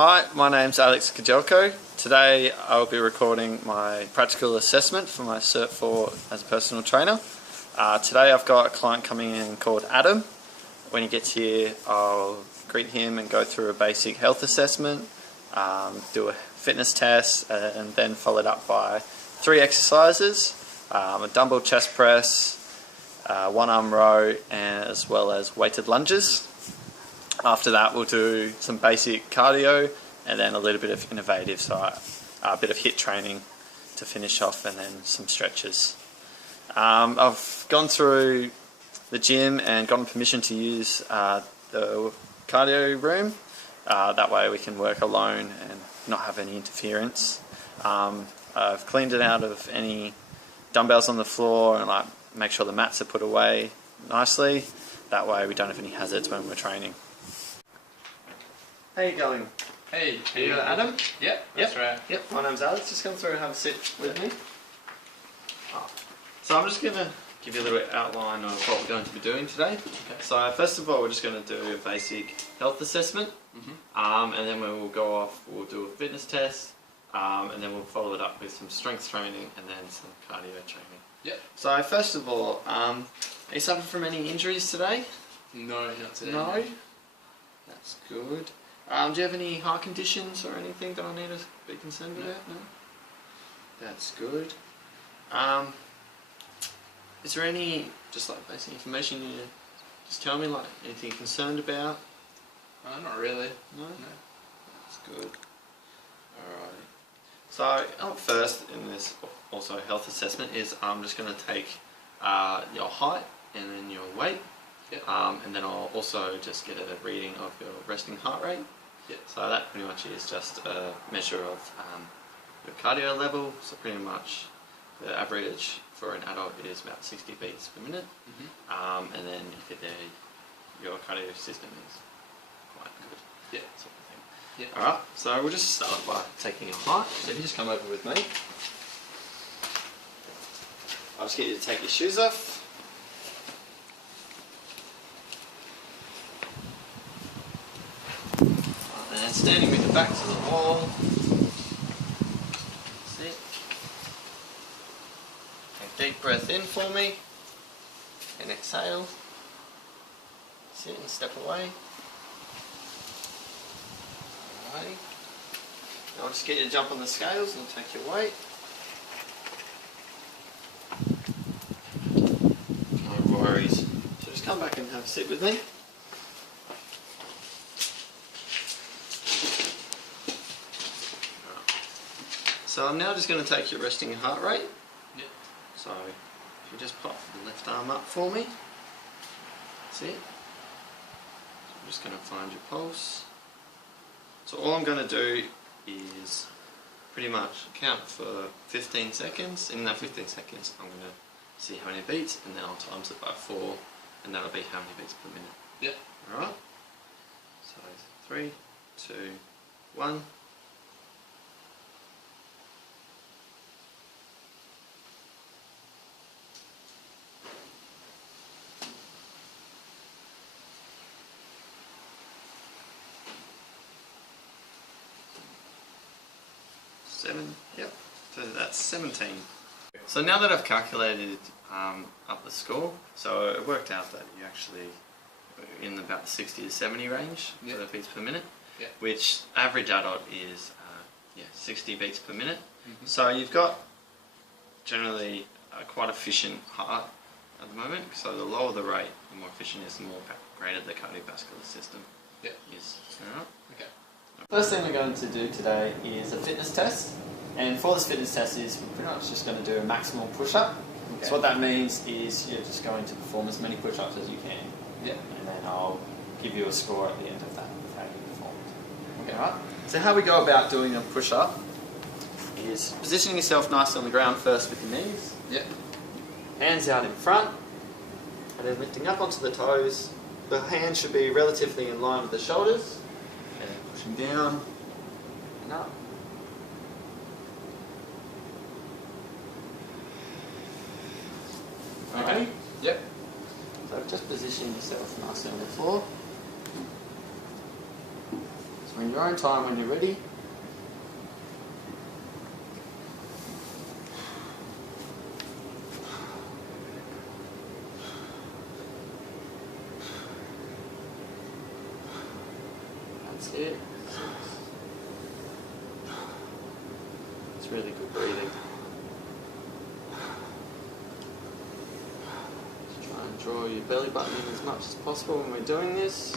Hi, my name's Alex Kudzielko. Today I'll be recording my practical assessment for my Cert 4 as a personal trainer. Today I've got a client coming in called Adam. When he gets here, I'll greet him and go through a basic health assessment, do a fitness test, and then followed up by 3 exercises, a dumbbell chest press, one arm row, as well as weighted lunges. After that we'll do some basic cardio and then a little bit of innovative, so a bit of HIIT training to finish off, and then some stretches. I've gone through the gym and gotten permission to use the cardio room. That way we can work alone and not have any interference. I've cleaned it out of any dumbbells on the floor and make sure the mats are put away nicely. That way we don't have any hazards when we're training. How you going? Hey, Are you Adam? Yep, that's right. Yep, my name's Alex. Just come through and have a sit with me. So I'm just going to give you a little outline of what we're going to be doing today. Okay. So first of all, we're just going to do a basic health assessment, and then we'll go off, we'll do a fitness test, and then we'll follow it up with some strength training and then some cardio training. Yep. So first of all, are you suffering from any injuries today? No, not today. No? That's good. Do you have any heart conditions or anything that I need to be concerned about? No? That's good. Is there any, just like basic information you just tell me, like anything you're concerned about? Not really. No? That's good. Alright. So up first in this also health assessment is I'm just going to take your height and then your weight. Yep. And then I'll also just get a reading of your resting heart rate. Yep. So that pretty much is just a measure of your cardio level. So pretty much the average for an adult is about 60 beats per minute. And then your cardio system is quite good. Yeah. Sort of thing. Yep. Alright, so we'll just start by taking your height. So if you just come over with me. I'll just get you to take your shoes off. And standing with the back to the wall. That's it. Take a deep breath in for me. And exhale. That's it, and step away. Alrighty. Now I'll just get you to jump on the scales and take your weight. No worries. So just come back and have a sit with me. So I'm now just going to take your resting heart rate. Yep. So if you just pop the left arm up for me. That's it. So I'm just going to find your pulse. So all I'm going to do is pretty much count for 15 seconds. In that 15 seconds I'm going to see how many beats, and then I'll times it by 4, and that'll be how many beats per minute. Yep. Alright? So 3, 2, 1. Yep, so that's 17. So now that I've calculated up the score, so it worked out that you actually in about the 60 to 70 range for the beats per minute, which average adult is 60 beats per minute. So you've got generally a quite efficient heart at the moment, so the lower the rate, the more efficient it is, the more greater the cardiovascular system is. Alright? Okay. First thing we're going to do today is a fitness test, and for this fitness test is we're pretty much just going to do a maximal push-up. Okay. So what that means is you're just going to perform as many push-ups as you can, and then I'll give you a score at the end of that of how you performed. Okay. Alright? So how we go about doing a push-up is positioning yourself nicely on the ground first with your knees, hands out in front, and then lifting up onto the toes. The hands should be relatively in line with the shoulders, and then pushing down and up. Okay? Yep. So just position yourself nicely on the floor. So in your own time when you're ready. That's it. It's really good breathing. Just try and draw your belly button in as much as possible when we're doing this.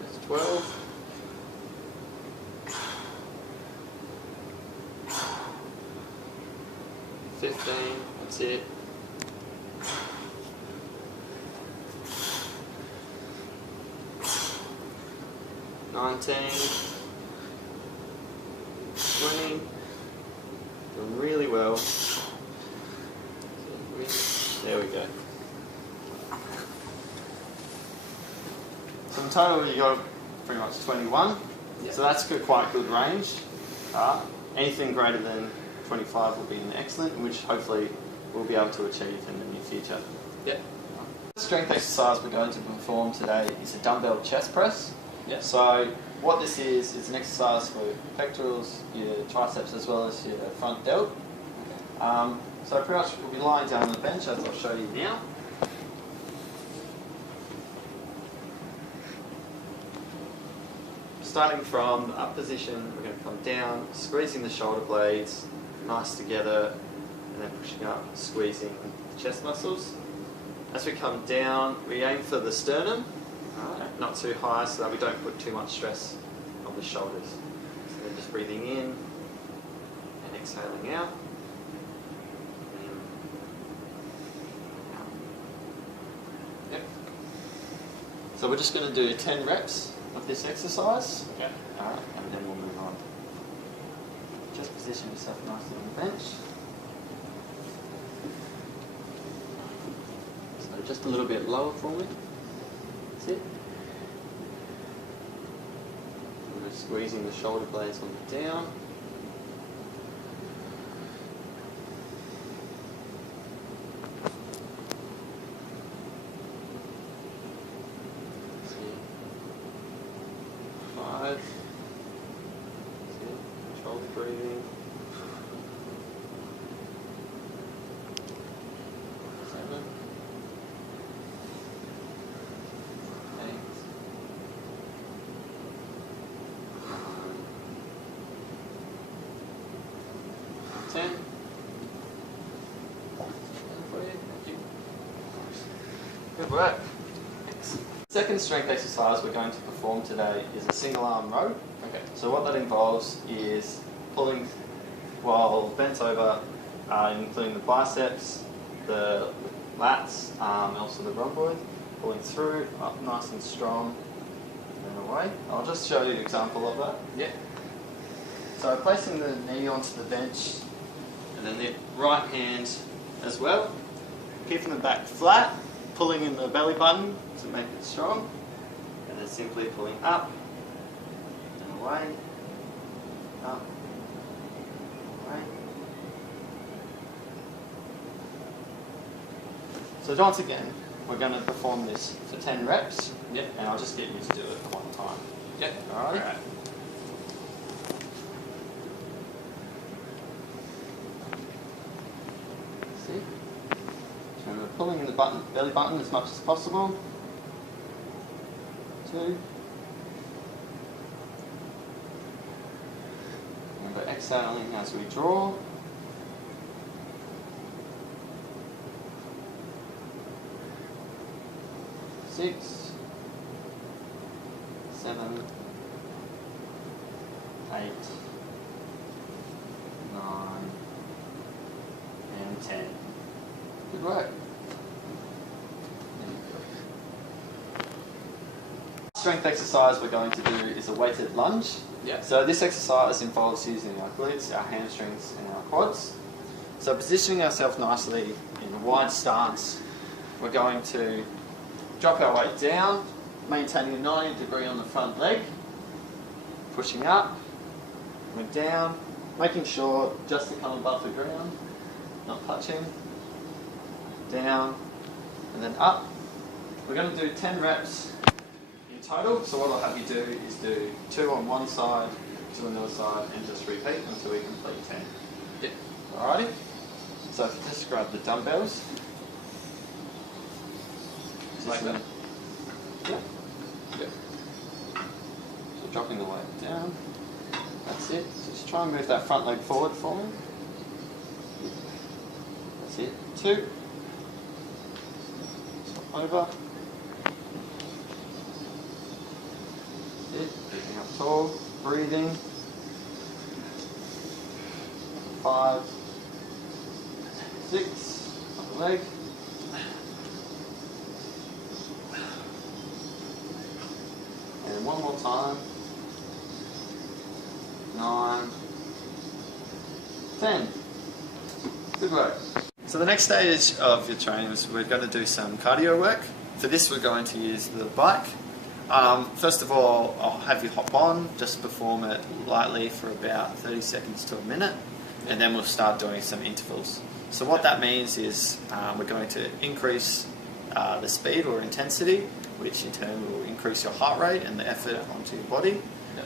That's 12. That's it. 19, 20, doing really well. There we go. So in total you got pretty much 21. Yep. So that's quite good range. Anything greater than 25 will be an excellent, which hopefully we'll be able to achieve in the near future. Yep. The strength exercise we're going to perform today is a dumbbell chest press. Yep. So what this is an exercise for pectorals, your triceps as well as your front delt. So pretty much we'll be lying down on the bench as I'll show you now. Starting from the up position, we're going to come down, squeezing the shoulder blades nice together, and then pushing up, squeezing the chest muscles. As we come down, we aim for the sternum, not too high so that we don't put too much stress on the shoulders. So then just breathing in and exhaling out. Yep. So we're just going to do 10 reps of this exercise. Okay. And then we'll move on. Just position yourself nicely on the bench. So just a little bit lower for me. That's it. And we're squeezing the shoulder blades on the down. That's it. 5. That's it. Control the breathing. 7. 8. 10. Good work. Second strength exercise we're going to perform today is a single arm row. Okay. So what that involves is pulling while bent over, including the biceps, the lats, and also the rhomboid, pulling through, up nice and strong, and then away. I'll just show you an example of that. Yeah. So placing the knee onto the bench, and then the right hand as well, keeping the back flat, pulling in the belly button to make it strong, and then simply pulling up and away, up, away. So once again, we're going to perform this for 10 reps, Yep. and I'll just get you to do it at one time. Yep. Alright? Alright. See? So we're pulling in the belly button as much as possible. 2. And we're exhaling as we draw. 6, 7, 8, 9, and 10. Good work. Strength exercise we're going to do is a weighted lunge. Yeah. So this exercise involves using our glutes, our hamstrings, and our quads. So positioning ourselves nicely in a wide stance, we're going to drop our weight down, maintaining a 90 degree on the front leg, pushing up, we're down, making sure just to come above the ground, not touching, down, and then up. we're going to do 10 reps in total. So what I'll have you do is do 2 on one side, 2 on the other side, and just repeat until we complete 10. Yep. Alrighty? So if you just grab the dumbbells. Just like that? Yep. Yep. So dropping the weight down. That's it. So just try and move that front leg forward for me. That's it. 2. Stop over. That's it. Keeping up tall. Breathing. 5. 6. Upper leg. And one more time. 9. 10. Good work. So the next stage of your training is we're going to do some cardio work. For this we're going to use the bike. First of all, I'll have you hop on, just perform it lightly for about 30 seconds to a minute, and then we'll start doing some intervals. So what that means is we're going to increase the speed or intensity, which in turn will increase your heart rate and the effort onto your body,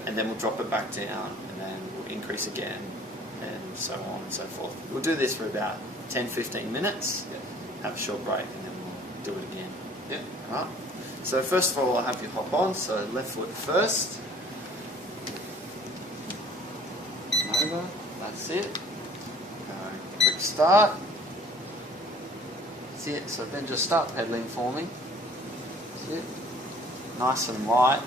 and then we'll drop it back down, and then we'll increase again, and so on and so forth. We'll do this for about 10-15 minutes, have a short break, and then we'll do it again. Yep. Alright? So first of all, I'll have you hop on, so left foot first. Over, that's it. Quick start. That's it, so then just start pedaling for me. That's it. Nice and light.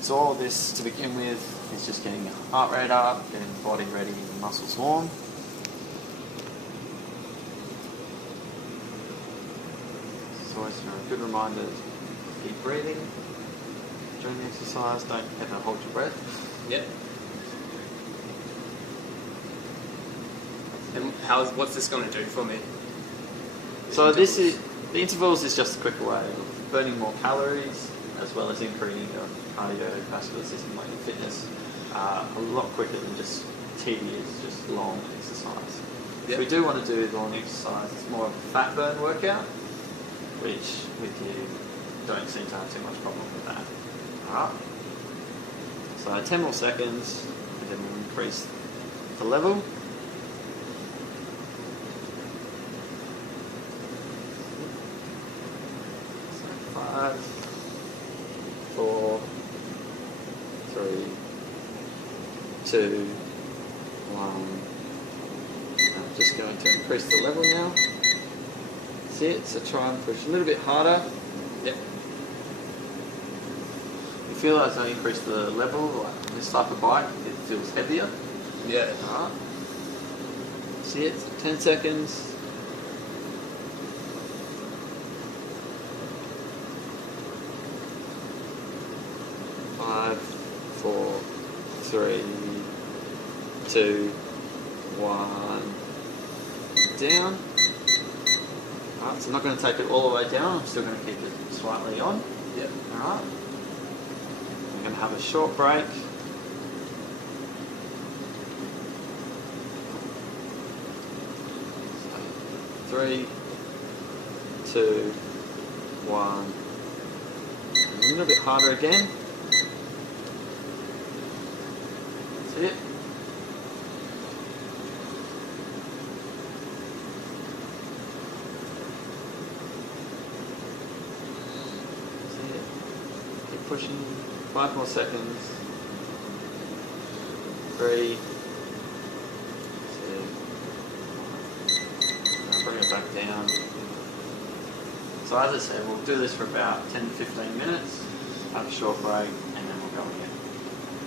So all this to begin with is just getting your heart rate up, getting the body ready and the muscles warm. It's always a good reminder to keep breathing during the exercise. Don't ever hold your breath. Yep. And what's this going to do for me? So this is the intervals is just a quicker way of burning more calories as well as increasing your cardiovascular system, like your fitness, a lot quicker than just tedious, just long exercise. Yep. If we do want to do the long exercise, it's more of a fat burn workout, which with you don't seem to have too much problem with that. Alright. So 10 more seconds, and then we'll increase the level. So 5, 4, 3, 2, 1. I'm just going to increase the level now. That's it, so try and push a little bit harder. Yep. You feel as I increase the level, like on this type of bike, it feels heavier. Yeah. Alright. That's it, so 10 seconds. Five, 4, 3, 2, 1. Down. Alright, so I'm not going to take it all the way down, I'm still going to keep it slightly on. Yep. Alright. We're going to have a short break. So 3, 2, 1. And a little bit harder again. That's it. Keep pushing. 5 more seconds. 3, 2. Now bring it back down. So as I said, we'll do this for about 10-15 minutes, have a short break, and then we'll go again.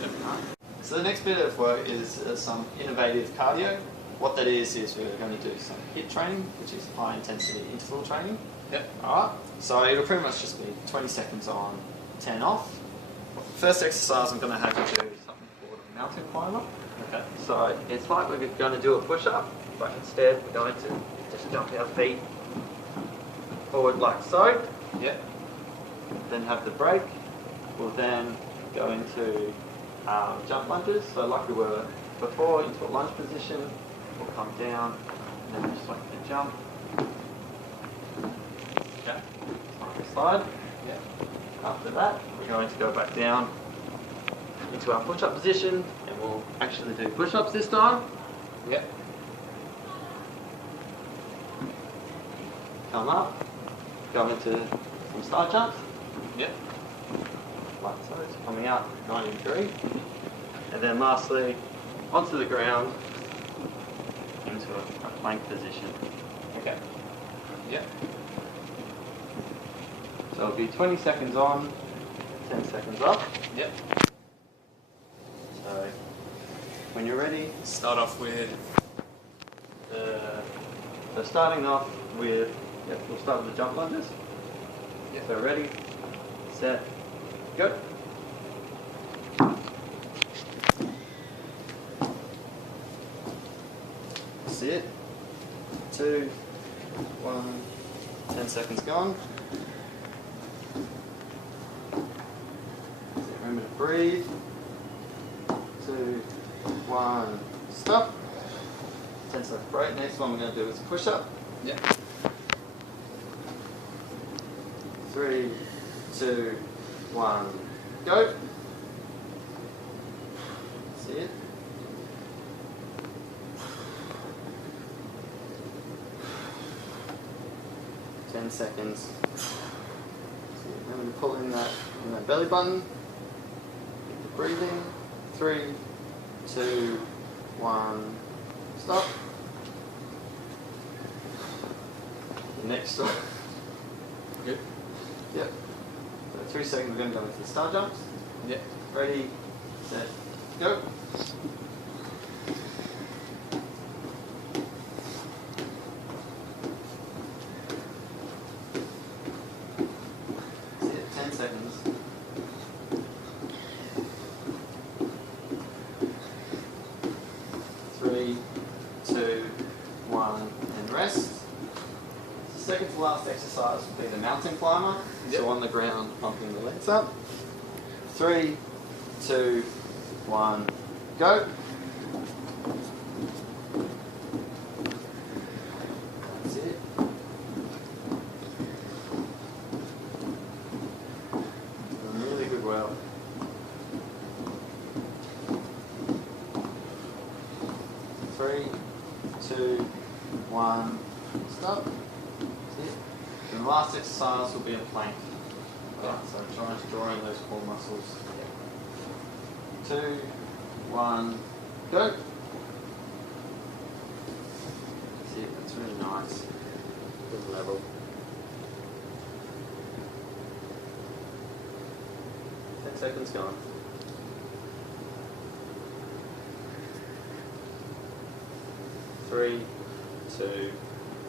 Yep. Right. So the next bit of work is some innovative cardio. What that is we're going to do some HIIT training, which is high intensity interval training. Yep. Alright, so it'll pretty much just be 20 seconds on, 10 off. First exercise I'm going to have you do something called a mountain climber. Okay. So it's like we're going to do a push-up, but instead we're going to just jump our feet forward like so. Yep. Then have the break. We'll then go into jump lunges. So like we were before, into a lunge position. We'll come down and then just like to jump. Okay. side. Yeah. After that, we're going to go back down into our push-up position, and we'll actually do push-ups this time. Yeah. Come up, go into some star jumps, Yeah. like so, it's coming out 90 degrees. And then lastly, onto the ground, into a plank position. Okay. Yeah. So it'll be 20 seconds on, 10 seconds off. Yeah. So when you're ready, Start off with. so starting off with, we'll start with the jump lunges. Yeah. So ready, set, go. That's it. 2, 1, 10 seconds gone. So remember to breathe. 2, 1, stop. 10 seconds break. Next one we're going to do is a push up. Yeah. 3, 2, 1, go. See it? Seconds. So remember to pull in that belly button. Keep the breathing. 3, 2, 1, stop. The next one. Good. Yep. So 3 seconds, we're going to go into the star jumps. Yeah. Ready, set, go. That's it, 10 seconds. 3, 2, 1, and rest. The second to last exercise will be the mountain climber. Yep. So on the ground, pumping the legs up. 3, 2, 1, go. That's it. Doing really good well. 3, 2, 1, stop. That's it. And the last exercise will be a plank. Right, so trying to draw in those core muscles. 2, 1, go. See, that's really nice. Good level. 10 seconds gone. 3, 2,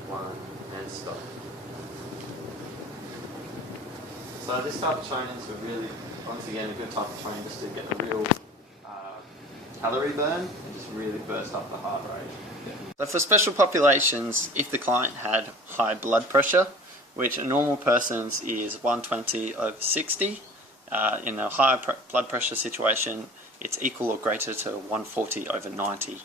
1, and stop. So this type of training is really, once again, a good type of training just to get a real calorie burn and just really burst up the heart rate. So for special populations, if the client had high blood pressure, which a normal person's is 120 over 60, in a high blood pressure situation, it's equal or greater to 140 over 90.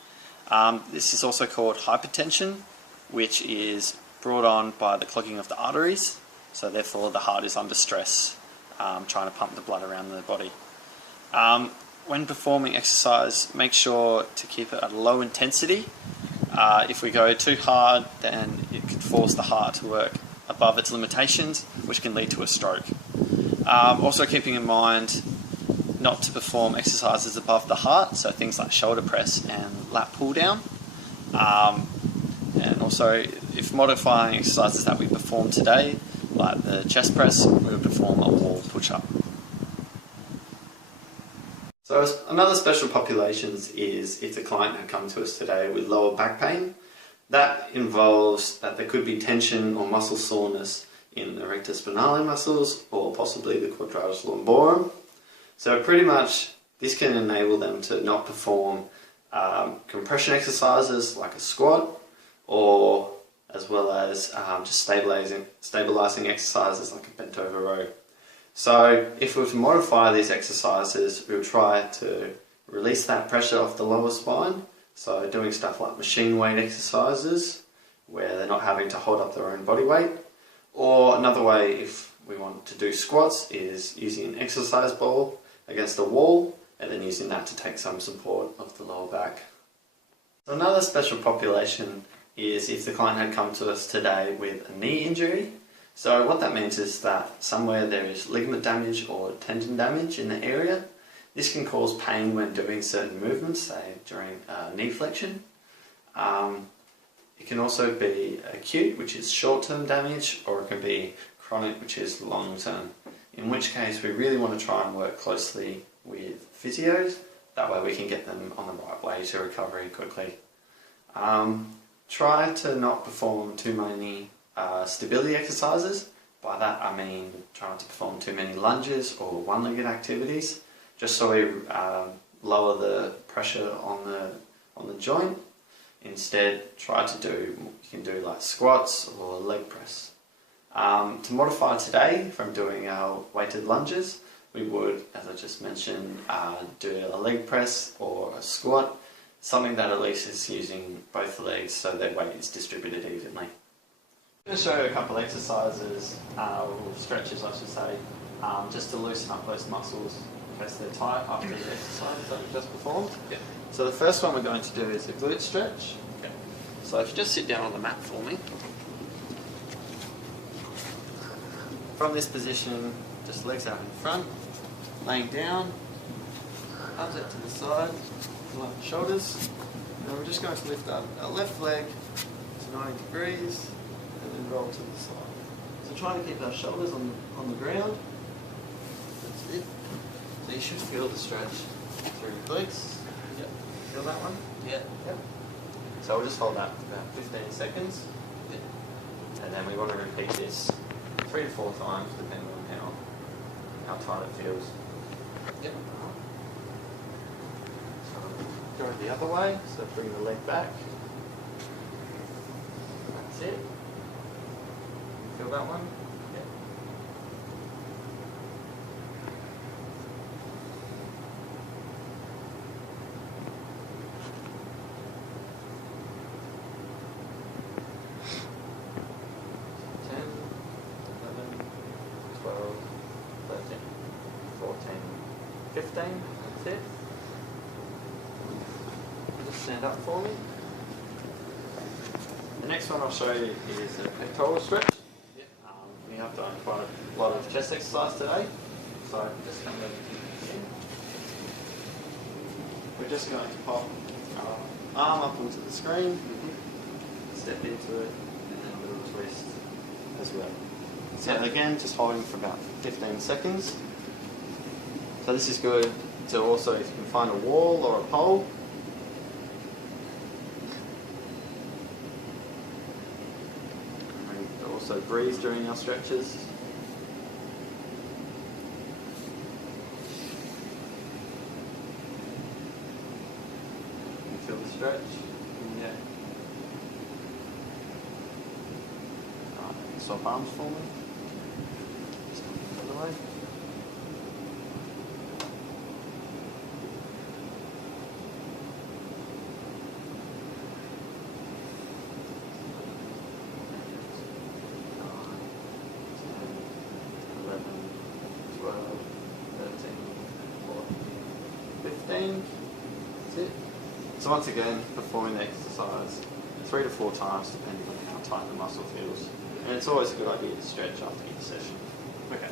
This is also called hypertension, which is brought on by the clogging of the arteries. So therefore the heart is under stress, trying to pump the blood around the body. When performing exercise, make sure to keep it at a low intensity. If we go too hard, then it could force the heart to work above its limitations, which can lead to a stroke. Also keeping in mind not to perform exercises above the heart, so things like shoulder press and lat pull down. And also, if modifying exercises that we perform today, like the chest press, we would perform a wall push-up. So another special populations is if the client had come to us today with lower back pain. That involves that there could be tension or muscle soreness in the rectus spinalis muscles or possibly the quadratus lumborum. So pretty much this can enable them to not perform compression exercises like a squat, or as well as just stabilizing exercises like a bent over row. So if we were to modify these exercises, we would try to release that pressure off the lower spine. So doing stuff like machine weight exercises, where they're not having to hold up their own body weight. Or another way, if we want to do squats is using an exercise ball against a wall and then using that to take some support of the lower back. So another special population is if the client had come to us today with a knee injury. So what that means is that somewhere there is ligament damage or tendon damage in the area. This can cause pain when doing certain movements, say during knee flexion. It can also be acute, which is short-term damage, or it can be chronic, which is long-term. In which case we really want to try and work closely with physios, that way we can get them on the right way to recovery quickly. Try to not perform too many stability exercises. By that I mean try not to perform too many lunges or one-legged activities, just so we lower the pressure on the joint. Instead, try to do, you can do like squats or leg press. To modify today from doing our weighted lunges, we would, as I just mentioned, do a leg press or a squat, something that at least is using both legs so their weight is distributed evenly. I'm going to show you a couple exercises, or stretches I should say, just to loosen up those muscles in case they're tight after the exercise that we just performed. Yeah. So the first one we're going to do is a glute stretch. Okay. So if you just sit down on the mat for me. From this position, just legs out in front, laying down, arms out to the side, lift the shoulders. And we're just going to lift up our left leg to 90 degrees and then roll to the side. So trying to keep our shoulders on the ground. That's it. So you should feel the stretch through your glutes. Yep. Feel that one? Yeah. Yep. So we'll just hold that for about 15 seconds. Yep. And then we want to repeat this 3 to 4 times depending on how tight it feels. Yep. So go the other way, so bring the leg back. That's it. Feel that one? Yep. That's it. Just stand up for me. The next one I'll show you is a pectoral stretch. Yep. We have done quite a lot of chest exercise today, so just come over here. We're just going to pop our arm up onto the screen, step into it, and then a little twist as well. So again, just holding for about 15 seconds. So this is good to also, if you can find a wall or a pole. And also breathe during our stretches. You feel the stretch? Yeah. Swap arms for me. Just come the other way. That's it. So once again, performing the exercise 3 to 4 times depending on how tight the muscle feels. And it's always a good idea to stretch after each session. Okay.